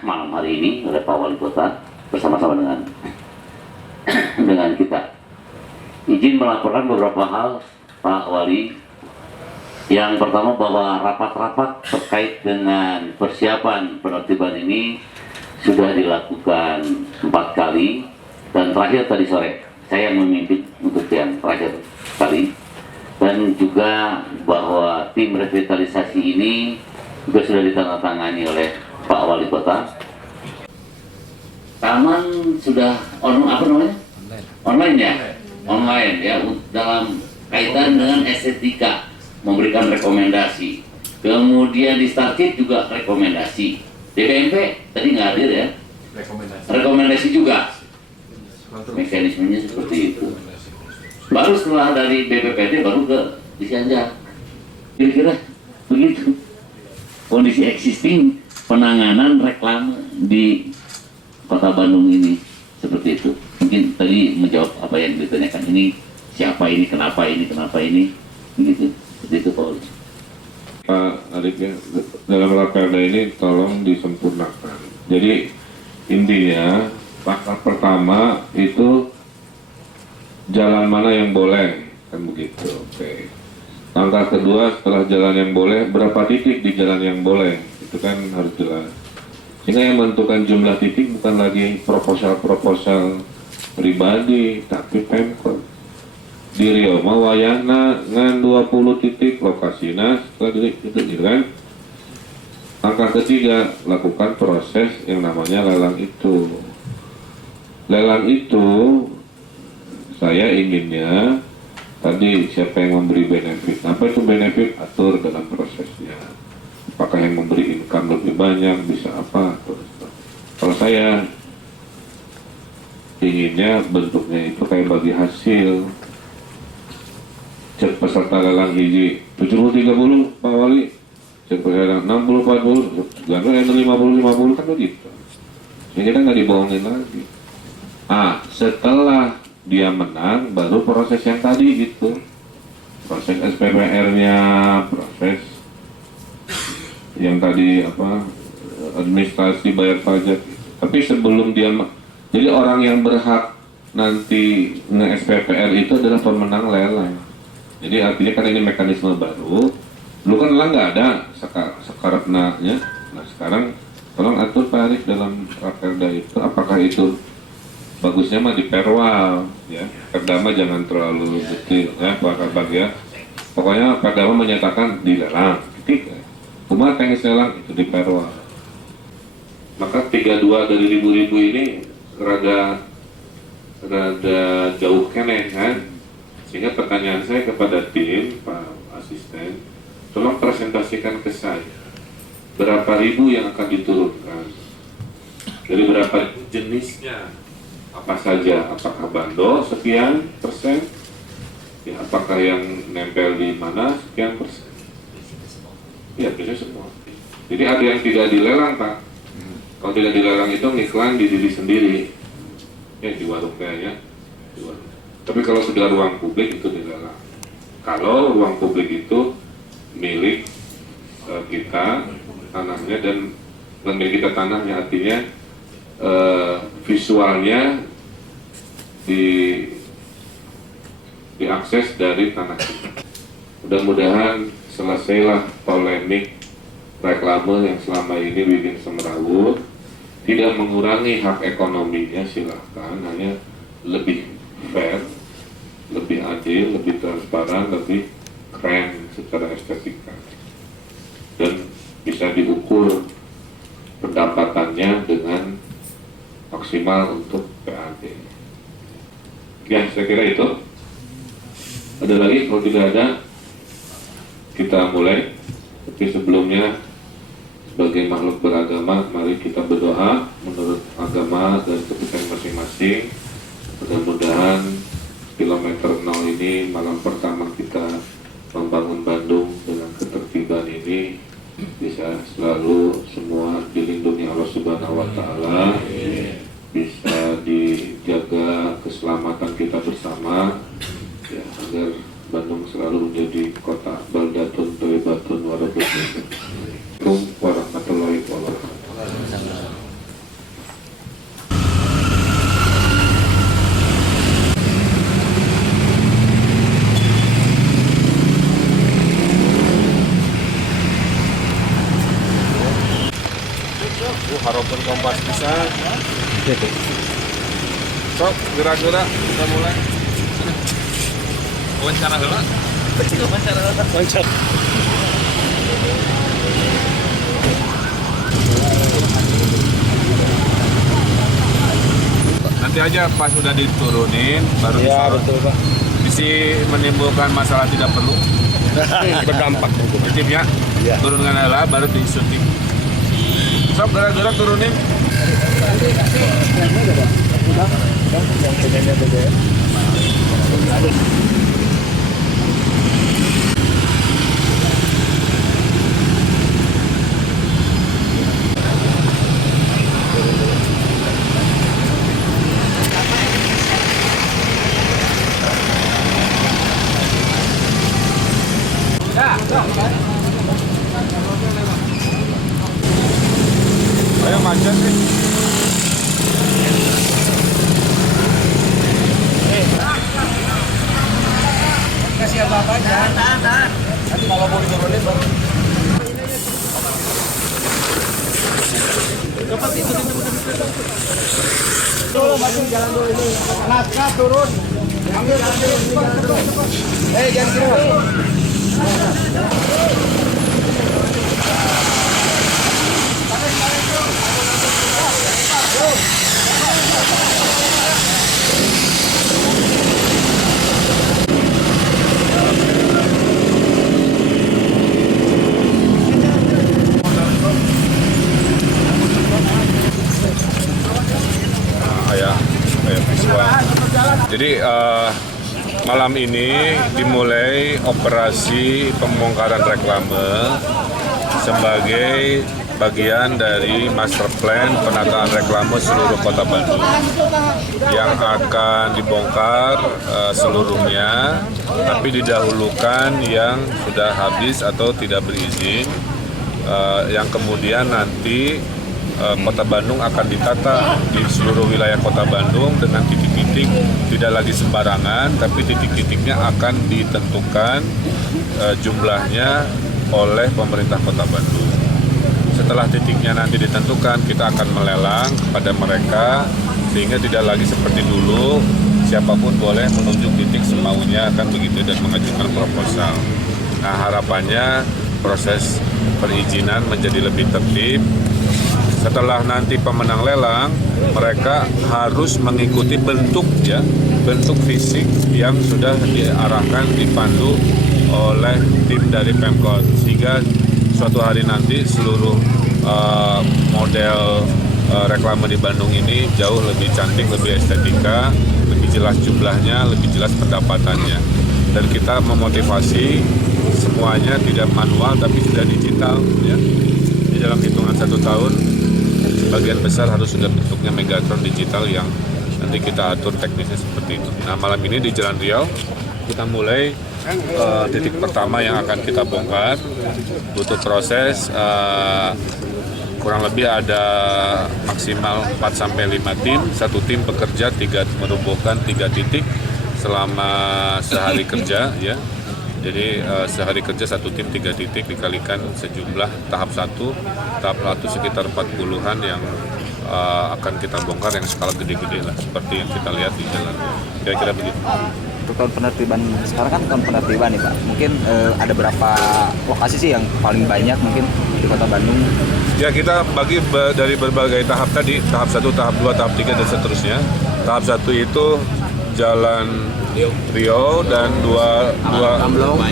malam hari ini oleh Pak Wali Kota bersama-sama dengan kita. Izin melaporkan beberapa hal Pak Wali. Yang pertama bahwa rapat-rapat terkait dengan persiapan penertiban ini sudah dilakukan 4 kali dan terakhir tadi sore saya yang memimpin untuk yang terakhir kali, dan juga bahwa tim revitalisasi ini juga sudah ditandatangani oleh Pak Wali Kota. Taman sudah online ya, dalam kaitan dengan estetika memberikan rekomendasi. Kemudian di Starkit juga rekomendasi. DPMP tadi nggak hadir ya. Rekomendasi juga. Mekanismenya seperti itu. Baru setelah dari BPPT baru ke Cianjur. Kira-kira begitu. Kondisi existing penanganan reklame di Kota Bandung ini seperti itu. Mungkin tadi menjawab apa yang ditanyakan, ini siapa ini, kenapa ini, begitu. Seperti itu Pak. Pak Arif, ya, dalam raperda ini tolong disempurnakan. Jadi intinya langkah pertama itu jalan mana yang boleh, kan begitu. Oke. Langkah kedua setelah jalan yang boleh, berapa titik di jalan yang boleh, itu kan harus jelas. Sehingga yang menentukan jumlah titik bukan lagi proposal pribadi, tapi Pemkot. Di Riau mah wayahna ngan 20 titik lokasina setelah gitu kan. Langkah ketiga, lakukan proses yang namanya lelang itu. Lelang itu saya inginnya tadi siapa yang memberi benefit, apa itu benefit, atur dalam prosesnya. Apakah yang memberi income lebih banyak, bisa apa. Kalau saya inginnya bentuknya itu kayak bagi hasil. Cek peserta lelang hiji 70-30 Pak Wali, cek peserta 60-40, ganda yang 50-50 kan begitu. Jadi kita nggak dibohongin lagi. Setelah dia menang baru proses yang tadi gitu, proses SPPR-nya, proses yang tadi apa, administrasi bayar pajak. Tapi sebelum dia, jadi orang yang berhak nanti nge-SPPR itu adalah pemenang lelang. Jadi artinya kan ini mekanisme baru. Dulu kan lelang nggak ada sekarapnya. Nah sekarang tolong atur Pak Arif dalam raperda itu, apakah itu bagusnya mah di perwal ya. Perda mah jangan terlalu detail ya Pak ya. Pokoknya perda mah menyatakan di lelang. Titik. Cuma teknis lelang itu di perwal. Maka 32 dari ribu-ribu ini rada jauh kene kan. Sehingga pertanyaan saya kepada tim, Pak Asisten, tolong presentasikan ke saya berapa ribu yang akan diturunkan, dari berapa jenisnya, apa saja, apakah bando sekian persen, ya, apakah yang nempel di mana sekian persen, ya bisa semua. Jadi ada yang tidak dilelang Pak, kalau tidak dilelang itu ngiklan di diri sendiri, ya di warung kayaknya, di warung. Tapi kalau sudah ruang publik itu dilelang. Kalau ruang publik itu milik kita tanahnya, dan milik kita tanahnya artinya visualnya diakses dari tanah kita. Mudah-mudahan selesailah polemik reklame yang selama ini bikin semrawut, tidak mengurangi hak ekonominya, silahkan, hanya lebih fair, lebih adil, lebih transparan, lebih keren secara estetika, dan bisa diukur pendapatannya dengan maksimal untuk PAD. Ya, saya kira itu. Ada lagi? Kalau tidak ada, kita mulai. Tapi sebelumnya, sebagai makhluk beragama, mari kita berdoa menurut agama dan kepercayaan masing-masing. Mudah-mudahan kilometer 0 ini malam pertama kita membangun Bandung dengan ketertiban ini bisa selalu semua dilindungi Allah Subhanahu wa Ta'ala, bisa dijaga keselamatan kita bersama ya, agar Bandung selalu menjadi kota baldatun thayyibatun wa rahmatun warahmatullahi wabarakatuh. harapan kompas bisa. Sok, gerak-gerak, kita mulai. Wawancara heula. Loncat. Nanti aja pas sudah diturunin, baru Iya, bisa. betul, Pak. Bisa menimbulkan masalah tidak perlu. Berdampak. Timnya Iya. turunkan heula, baru di syuting. Sok, gerak-gerak turunin. Ayo macet nih. Kasih apa-apa aja. Nanti kalau mau diturunin baru. Tuh, masuk jalan dulu ini. Naskah turun. Ambil jalan dulu. Jangan sini, Mas. Visual. Jadi malam ini dimulai operasi pembongkaran reklame sebagai bagian dari master plan penataan reklame seluruh Kota Bandung yang akan dibongkar seluruhnya, tapi didahulukan yang sudah habis atau tidak berizin, yang kemudian nanti Kota Bandung akan ditata di seluruh wilayah Kota Bandung dengan titik-titik tidak lagi sembarangan, tapi titik-titiknya akan ditentukan jumlahnya oleh pemerintah Kota Bandung. Setelah titiknya nanti ditentukan, kita akan melelang kepada mereka sehingga tidak lagi seperti dulu siapapun boleh menunjuk titik semaunya, kan begitu, dan mengajukan proposal. Nah, harapannya proses perizinan menjadi lebih tertib. Setelah nanti pemenang lelang, mereka harus mengikuti bentuk fisik yang sudah diarahkan, dipandu oleh tim dari Pemkot, sehingga suatu hari nanti seluruh model reklame di Bandung ini jauh lebih cantik, lebih estetika, lebih jelas jumlahnya, lebih jelas pendapatannya. Dan kita memotivasi semuanya tidak manual tapi sudah digital, ya. Di dalam hitungan 1 tahun bagian besar harus sudah bentuknya Megatron digital yang nanti kita atur teknisnya seperti itu. Nah, malam ini di Jalan Riau kita mulai titik pertama yang akan kita bongkar. Butuh proses kurang lebih ada maksimal 4-5 tim. Satu tim bekerja merubuhkan 3 titik selama sehari kerja, ya. Jadi sehari kerja satu tim 3 titik dikalikan sejumlah tahap 1 sekitar 40-an yang akan kita bongkar yang skala gede-gede lah, seperti yang kita lihat di jalan. Kira-kira begitu. Untuk tahun penertiban sekarang kan tahun penertiban nih Pak. Mungkin ada berapa lokasi sih yang paling banyak mungkin di Kota Bandung? Ya, kita bagi dari berbagai tahap tadi, tahap 1, tahap 2, tahap 3 dan seterusnya. Tahap 1 itu Jalan Riau dan dua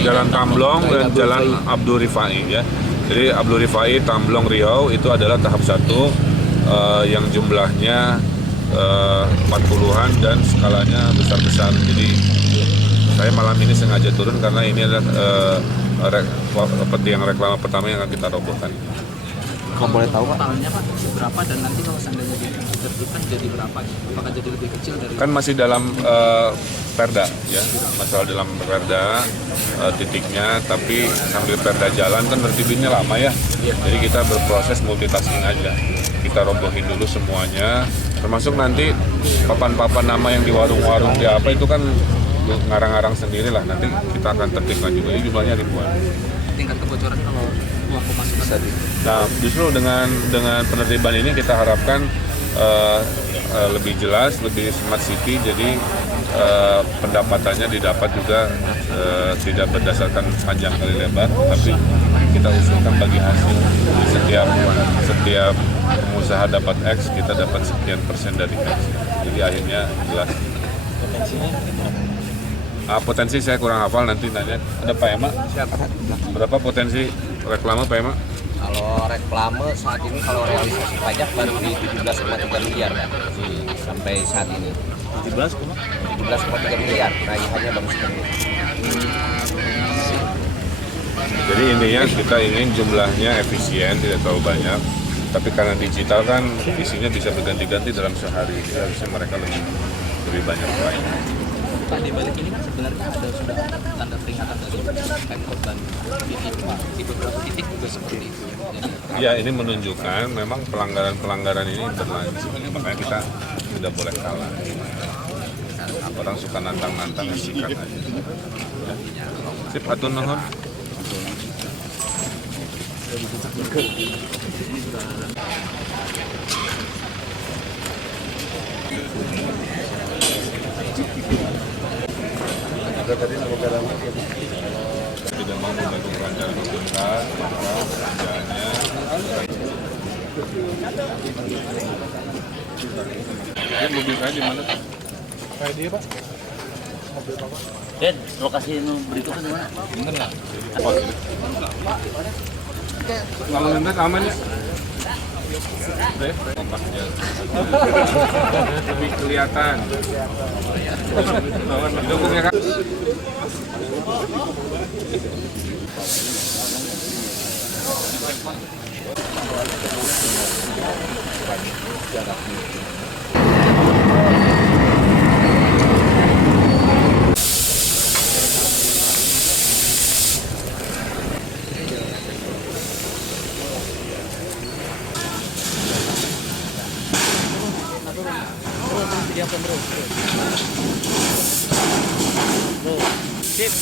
Jalan Tamblong dan Jalan Abdul Rifai, ya. Jadi Abdul Rifai, Tamblong, Riau itu adalah tahap 1 yang jumlahnya 40-an dan skalanya besar-besar. Jadi saya malam ini sengaja turun karena ini adalah yang reklame pertama yang akan kita robohkan. Kalau boleh tahu Pak? Totalnya Pak berapa, dan nanti kalau seandainya ditertibkan jadi berapa? Apakah jadi lebih kecil dari? Kan masih dalam perda, ya, masalah dalam perda titiknya, tapi sambil perda jalan kan tertibinnya lama, ya. Jadi kita berproses multitasking aja. Kita robohin dulu semuanya, termasuk nanti papan-papan nama yang di warung-warung di apa itu kan ngarang-ngarang sendiri lah. Nanti kita akan tertibkan juga. Ini jumlahnya ribuan. Tingkat kebocoran kalau uang pemasukan. Nah, justru dengan penertiban ini kita harapkan lebih jelas, lebih smart city, jadi pendapatannya didapat juga tidak berdasarkan panjang kali lebar, tapi kita usulkan bagi hasil. Setiap pengusaha dapat X, kita dapat sekian persen dari X. Jadi akhirnya jelas. Potensi saya kurang hafal, nanti nanya. Ada Pak Ema? Siapa? Berapa potensi reklame Pak Ema? Kalau reklame saat ini kalau realisasi pajak baru di 17,3 miliar ya. Sampai saat ini. 17,3 miliar. Raihannya bagus sekali. Jadi intinya kita ingin jumlahnya efisien, tidak terlalu banyak. Tapi karena digital kan isinya bisa berganti-ganti dalam sehari. Jadi harusnya mereka lebih banyak lain. Pak, di balik ini kan sebenarnya sudah ada tanda peringatan dari Pemkot dan di beberapa titik juga seperti itu. Ya, ini menunjukkan memang pelanggaran ini berlanjut. Makanya kita tidak boleh kalah. Orang suka nantang-nantang, sikat aja. Sip, atur nuhun. Tidak mau membantu perancangan pemerintah, maka pekerjaannya ini mobil saya di mana? Kayak dia Pak. Dan lokasi berikutnya di mana? Bener nggak? Lalu lintas aman ya? Kompak aja. Lebih kelihatan. Didukung ya Kak? Sip.